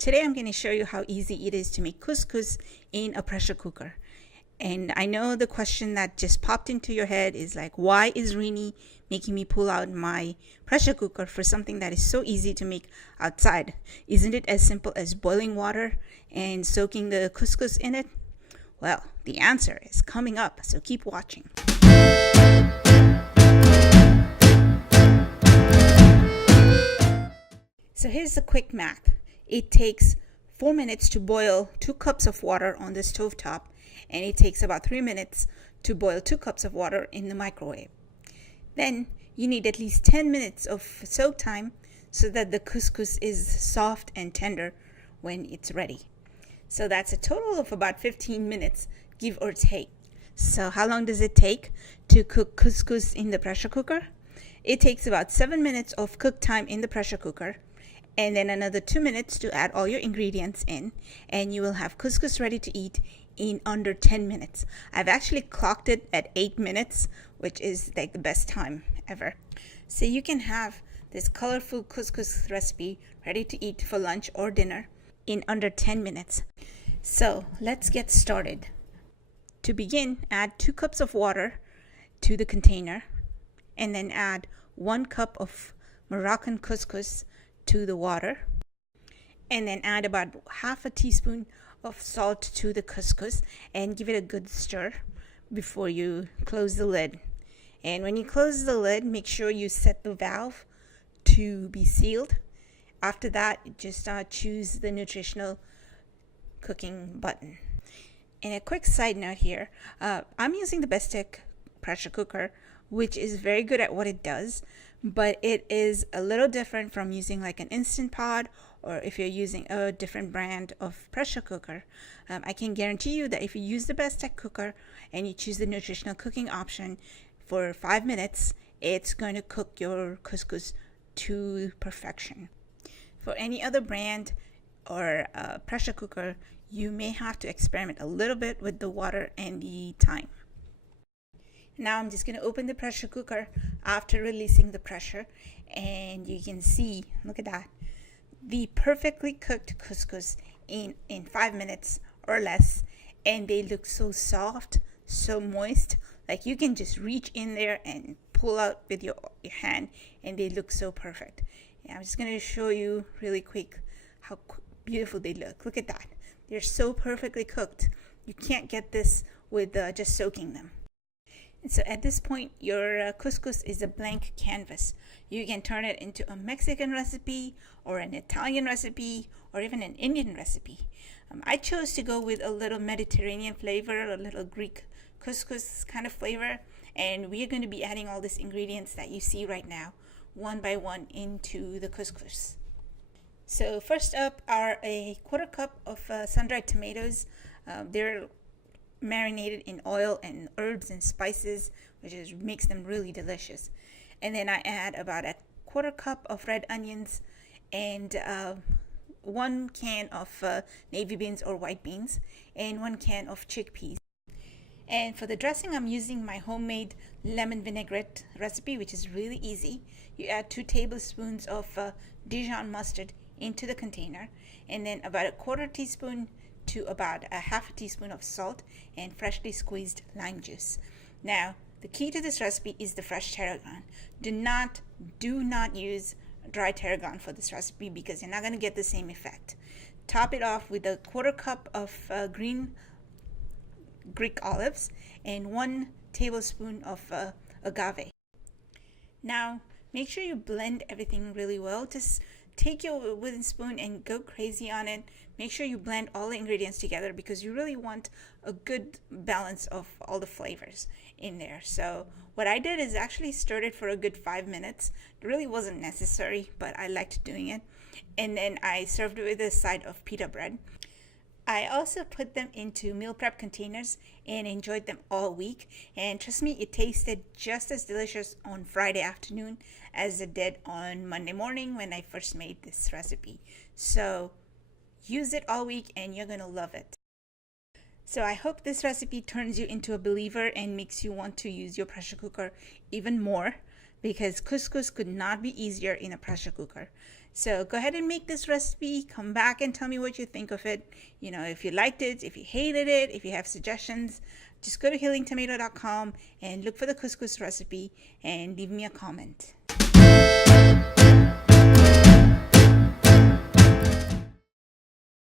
Today I'm going to show you how easy it is to make couscous in a pressure cooker. And I know the question that just popped into your head is like, why is Rini making me pull out my pressure cooker for something that is so easy to make outside? Isn't it as simple as boiling water and soaking the couscous in it? Well, the answer is coming up, so keep watching. So here's the quick math. It takes 4 minutes to boil 2 cups of water on the stovetop, and it takes about 3 minutes to boil 2 cups of water in the microwave. Then you need at least 10 minutes of soak time so that the couscous is soft and tender when it's ready. So that's a total of about 15 minutes, give or take. So how long does it take to cook couscous in the pressure cooker? It takes about 7 minutes of cook time in the pressure cooker, and then another 2 minutes to add all your ingredients in, and you will have couscous ready to eat in under 10 minutes. I've actually clocked it at 8 minutes, which is like the best time ever. So you can have this colorful couscous recipe ready to eat for lunch or dinner in under 10 minutes. So let's get started. To begin, add 2 cups of water to the container, and then add 1 cup of Moroccan couscous to the water, and then add about half a teaspoon of salt to the couscous and give it a good stir before you close the lid. And when you close the lid, make sure you set the valve to be sealed. After that, just choose the nutritional cooking button. And a quick side note here, I'm using the Bestek pressure cooker, which is very good at what it does, but it is a little different from using like an Instant Pot, or if you're using a different brand of pressure cooker. I can guarantee you that if you use the Bestek cooker and you choose the nutritional cooking option for 5 minutes, it's going to cook your couscous to perfection. For any other brand or pressure cooker, you may have to experiment a little bit with the water and the time. Now I'm just going to open the pressure cooker after releasing the pressure, and you can see, look at that, the perfectly cooked couscous in 5 minutes or less, and they look so soft, so moist, like you can just reach in there and pull out with your hand, and they look so perfect. Yeah, I'm just going to show you really quick how beautiful they look. Look at that. They're so perfectly cooked. You can't get this with just soaking them. And so at this point, your couscous is a blank canvas. You can turn it into a Mexican recipe or an Italian recipe or even an Indian recipe. I chose to go with a little Mediterranean flavor, a little Greek couscous kind of flavor, and we are going to be adding all these ingredients that you see right now, one by one, into the couscous. So first up are a 1/4 cup of sun-dried tomatoes. They're marinated in oil and herbs and spices, which makes them really delicious. And then I add about a 1/4 cup of red onions and 1 can of navy beans or white beans and 1 can of chickpeas. And for the dressing, I'm using my homemade lemon vinaigrette recipe, which is really easy. You add 2 tablespoons of Dijon mustard into the container, and then about a 1/4 teaspoon to about a 1/2 teaspoon of salt and freshly squeezed lime juice. Now, the key to this recipe is the fresh tarragon. Do not use dry tarragon for this recipe because you're not going to get the same effect. Top it off with a 1/4 cup of green Greek olives and 1 tablespoon of agave. Now, make sure you blend everything really well. Just take your wooden spoon and go crazy on it. Make sure you blend all the ingredients together because you really want a good balance of all the flavors in there. So what I did is actually stirred it for a good 5 minutes. It really wasn't necessary, but I liked doing it. And then I served it with a side of pita bread. I also put them into meal prep containers and enjoyed them all week. And trust me, it tasted just as delicious on Friday afternoon as it did on Monday morning when I first made this recipe. So use it all week and you're going to love it. So I hope this recipe turns you into a believer and makes you want to use your pressure cooker even more, because couscous could not be easier in a pressure cooker. So go ahead and make this recipe. Come back and tell me what you think of it. If you liked it, if you hated it, if you have suggestions, just go to healingtomato.com and look for the couscous recipe and leave me a comment.